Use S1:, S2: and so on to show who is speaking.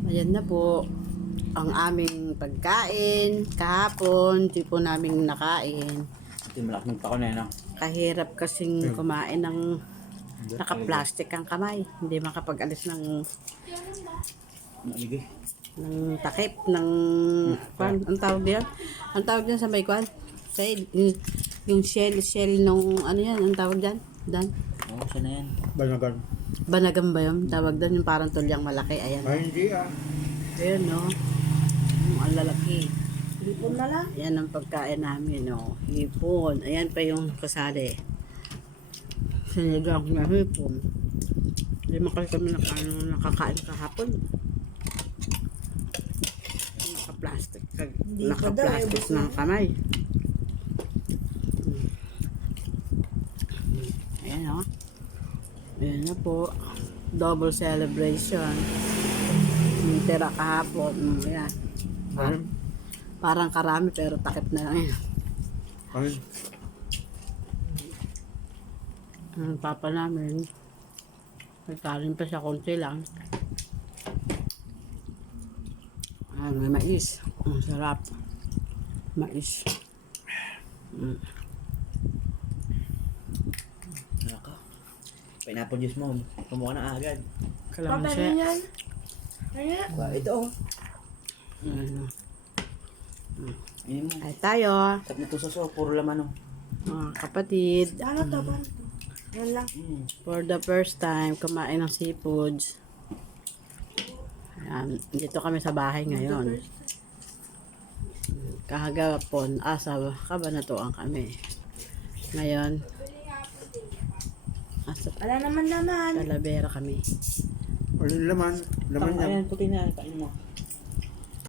S1: Ayan na po ang aming pagkain. Kahapon, di po namin nakain.
S2: Ito yung malaking pa ko na yun, no?
S1: Kahirap kasing kumain ng naka-plastic ang kamay. Hindi makapag-alis ng
S2: Maligay.
S1: takip, ng kwan. Ang tawag diyan? Ang tawag diyan sa may kwan? Shell. Yung shell nung ano yan, ang tawag diyan? Dan?
S2: Oo, siya na yan.
S3: Banagan.
S1: Banagam ba yun? Tawag doon yung parang tulyang malaki. Ayan.
S3: Ay, hindi ah.
S1: Ayan, no? Ang lalaki.
S4: Lipon na lang.
S1: Ayan ang pagkain namin, no? Hipon. Ayan pa yung kasali. Sinigang na hipon. Hindi man kasi kami nakakain kahapon. Naka-plastic.
S4: Hindi pa daw,
S1: Naka-plastic
S4: ubos na.
S1: ng kamay. Ayan, no? Ayan na po. Double celebration. Yung tira kahapon. Ayan. Parang karami pero takip na lang yan.
S3: Ay,
S1: Ang papa namin, nagkarin pa siya konti lang. May mais. Ang sarap. Mais.
S2: Ano ka? Pineapple juice mo. Kumuha na agad.
S4: Papa
S1: Kalamansi.
S4: yan. Ayan.
S2: Ito, oh.
S1: Ano.
S2: Ayun mo.
S1: Ay tayo,
S2: Tap na ito sa so. Puro laman, oh.
S1: mga kapatid.
S4: Ano to? Paano to? Yan lang.
S1: For the first time, kumain ng seafoods. Ayan, dito kami sa bahay ngayon. Kahagapon, sa Kabanatuan kami. Ngayon, sa
S4: Wala naman.
S1: Talavera kami.
S3: walang laman. Laman yan.
S2: Ayan, puti na. Kain mo.